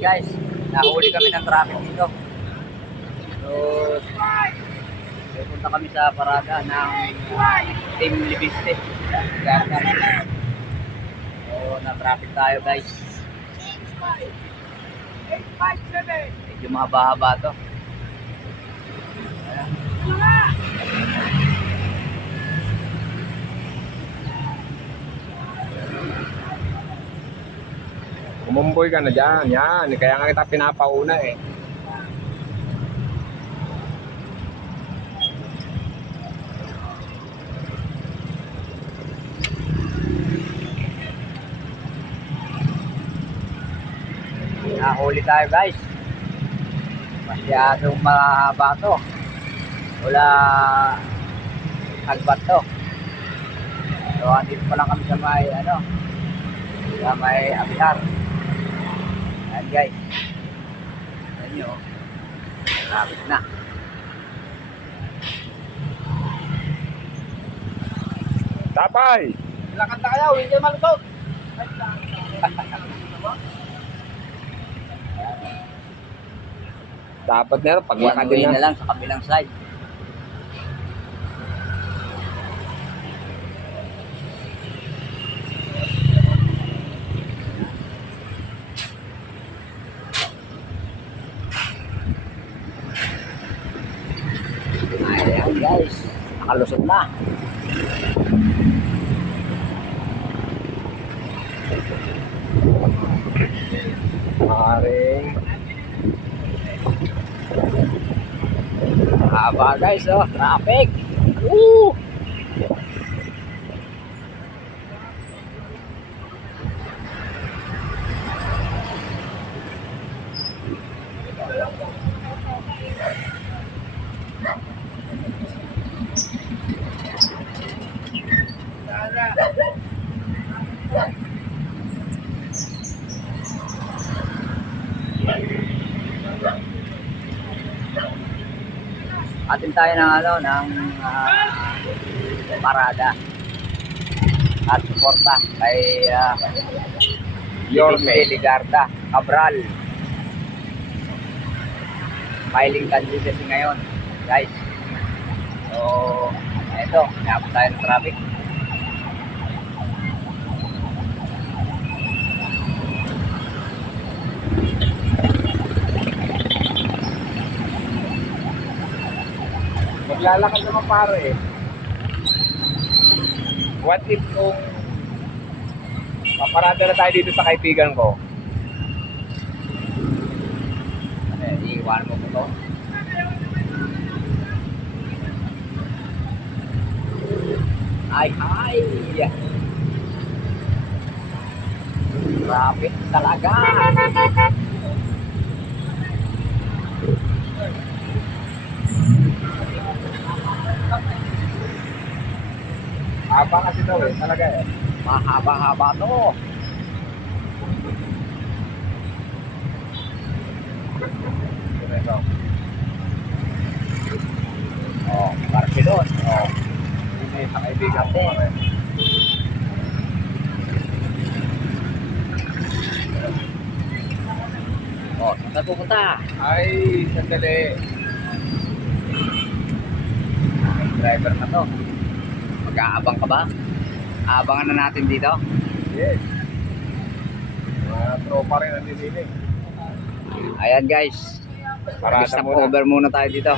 guys, nahuli kami ng traffic dito. So, pupunta kami sa parada ng Team Libiste. So, na-traffic tayo guys. Medyo mahaba-haba to. Umumboy ka na dyan, yan. Kaya nga kita pinapauna eh. Nahuli tayo guys. Masyadong mahaba to. Wala hagbat to. So andito pa lang kami sa may sa may Abihar. Ayan guys. Ayan nyo. Traffic na. Tapay! Lakad na kayo, hindi kayo malusot. Dapat na paglakad Uwi din na na. lang sa kabilang side. Ayan guys, nakalusot na. Maring. Haba guys, traffic. Woo! Atin tayo ng parada at suporta kay Yorme. Ligarda Cabral. Filing candidacy ngayon guys. So eto, napon tayo ng traffic. Maglalakad naman pare eh. What if kung paparada na tayo dito sa kaibigan ko? Iiwan mo to. Ay, traffic talaga. Haba kasi daw eh, talaga eh. Mahaba-haba to. Ito. Oh, parke doon. Oh, Hindi sa kaibigan ko ate. pare. Oh, saan ka pupunta? Ay, sandali. Driver na to. Mag-aabang ka ba? Aabangan na natin dito. Yes. Mga tropa rin ang dinilig. Ayan guys. Parada Stop muna. over muna tayo dito.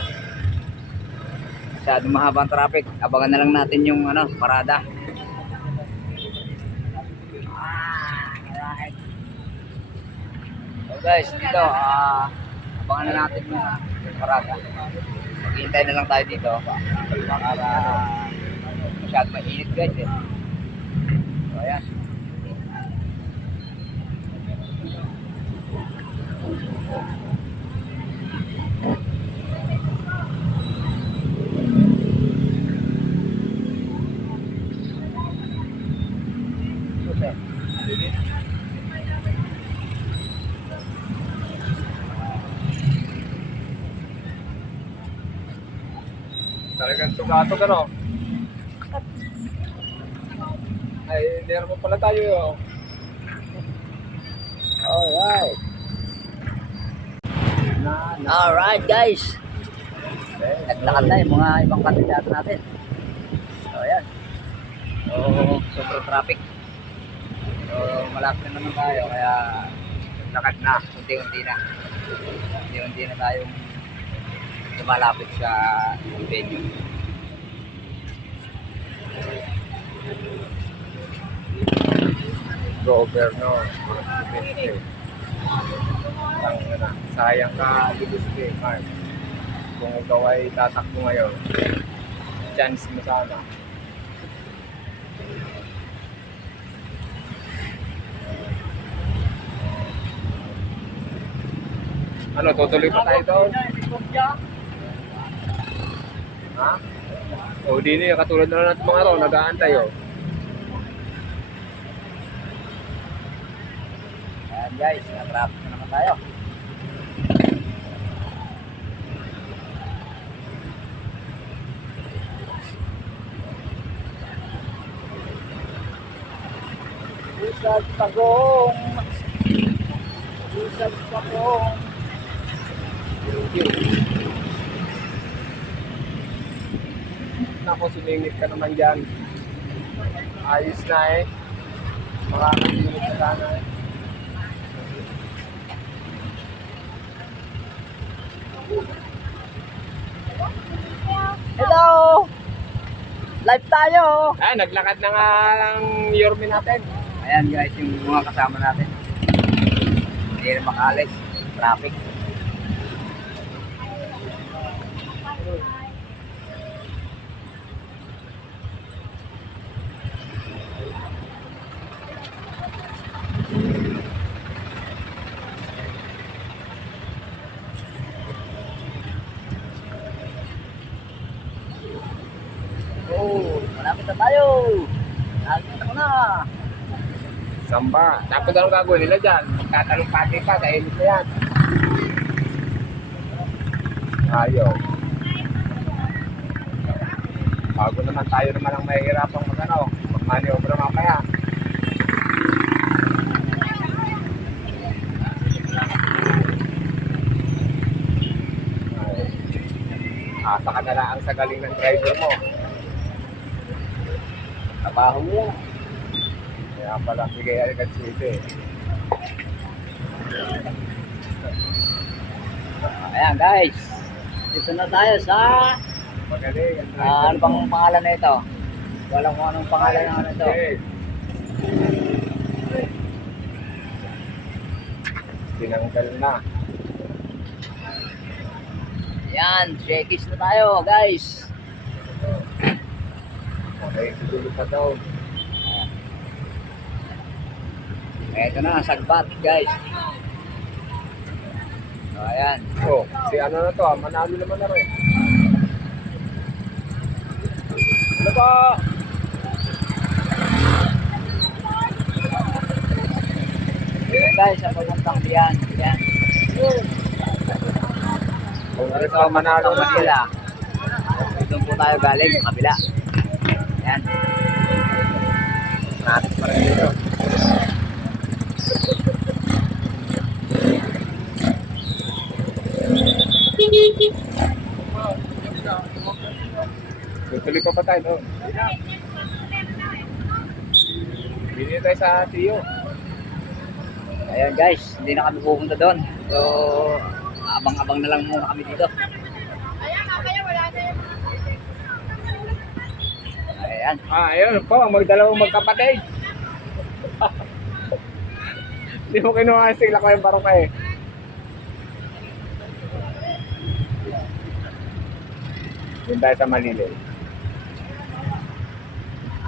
Masyadong mahabang traffic. Abangan na lang natin yung parada. Alright. So guys, dito abangan na natin yung parada. Maghihintay na lang tayo dito para masyadong mainit guys eh. So ayan. Talagang tugato ka, no? Ay, hindi naman pala tayo yun. Alright. Alright guys, naglakad na yung mga ibang kandidato natin. So ayan. So sobrang traffic. So malapit na naman tayo kaya lakad na, unti-unti na. Unti-unti na tayong lumalapit sa venue. Governo. Sayang ka, Libuste, Mark. Kung ikaw ay tatakbo ngayon, chance mo sana. Ano, tutuloy pa tayo doon? Ha? O, di na, katulad na lang natin mga ro, nag-aantay oh. Ayan guys, na-traffic na naman tayo. Usag pagong, usag pagong. Nako, sumingit ka naman dyan. Ayos na eh. Makakasingit ka sana eh. Hello! Live tayo! Ay, naglakad na nga ang Yorme natin. Ayan guys, yung mga kasama natin. Hindi na makalis. Traffic. Oh, malapit na tayo. Nakikita ko na. Samba. Tapos anong gagawin nila dyan? Magtatalong pati pa sa init na yan. Ayaw. Bago naman tayo naman ang mahihirapang mag-maniobra mamaya. Asa ka na lang sa galing ng driver mo. Trabaho mo. Kaya pala, bigay agad suite. Ayan guys. Dito na tayo sa Magaling. ano bang pangalan na ito? Walang kung anong pangalan ng ano ito. Tinanggal na. Ayan, shakis na tayo guys. Okay, tutulog pa daw. Ito na, sagbat guys. So ayan. Oh, si ano na to, manalo naman na rin. Ano ba? Ayan guys, ang papuntang diyan. Ayan. Kung ano to, manalo Sa na Manila. Doon po tayo galing, sa kabila. Ayan. Traffic pa rin dito. Tutuloy pa tayo doon. Bili tayo sa Tiyo. Ayan guys, hindi na kami pupunta doon. So, abang-abang na lang muna kami dito. Ayan. Ayun po, magdalawang magkapatid. Hindi mo kinuha sila ko yung barong eh. Doon tayo sa Malilay.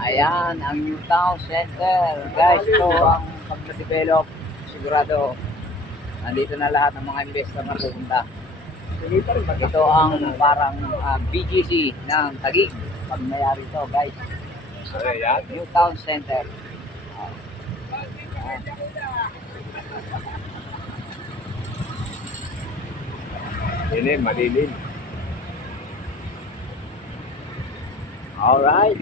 Ayan, ang New Town Center. Guys, ito ang pag-develop. Sigurado, nandito na lahat ng mga investor na pupunta. Ito ang parang BGC ng Taguig. Pag mayari ito, guys. Ayan. New Town Center. Dilim, malilim. Alright.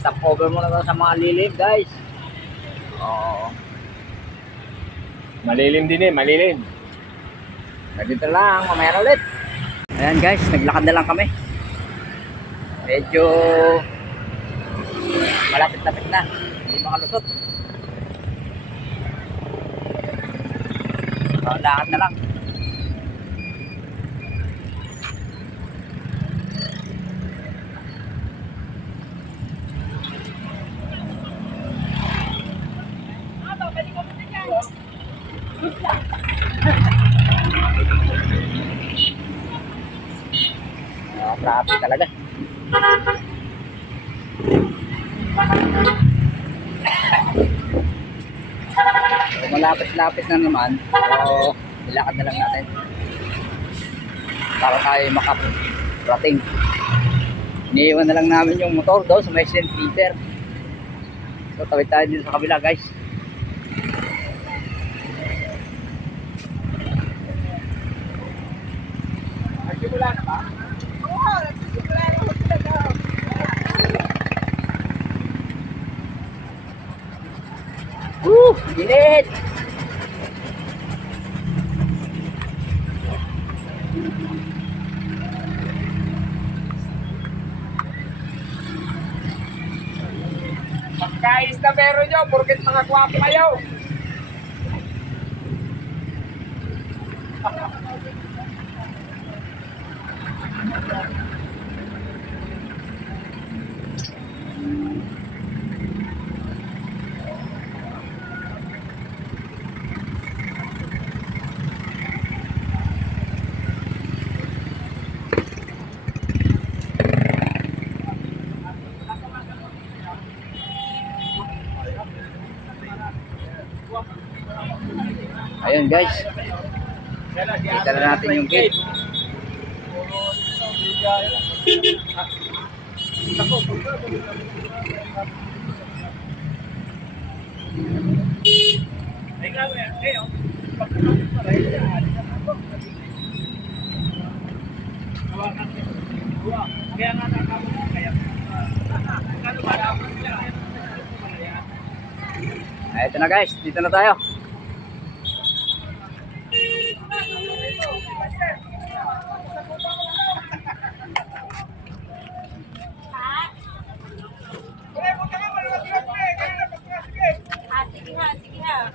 Stop over muna tayo sa mga lilim, guys. Oo. Malilim din eh, malilim. Nandito lang, mamaya na ulit. Ayan guys, naglakad na lang kami. Medyo malapit-lapit na. Hindi makalusot. So, lakad na lang. Traffic talaga. So, malapit-lapit na naman. So, ilakad na lang natin. Para tayo makarating. Iniiwan na lang namin yung motor daw sa may St. Peter. So, tawid tayo dito sa kabila guys. Nagsimula na ba? Init! Pagkais na meron nyo, porket mga kwapo kayo. Ayun guys. Kita na natin yung gate. Ito na guys, dito na tayo. Sige ha, sige ha.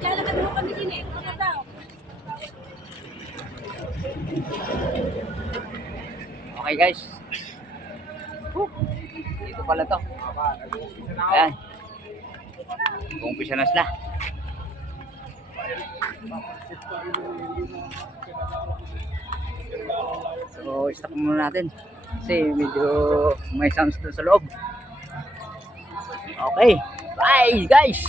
Lalakad mo kami din eh. Ano daw? Okay guys. Dito pala to. Ayan. Umpisa na sila. So, stop muna natin. Kasi medyo may sounds doon sa loob. Okay. Bye guys!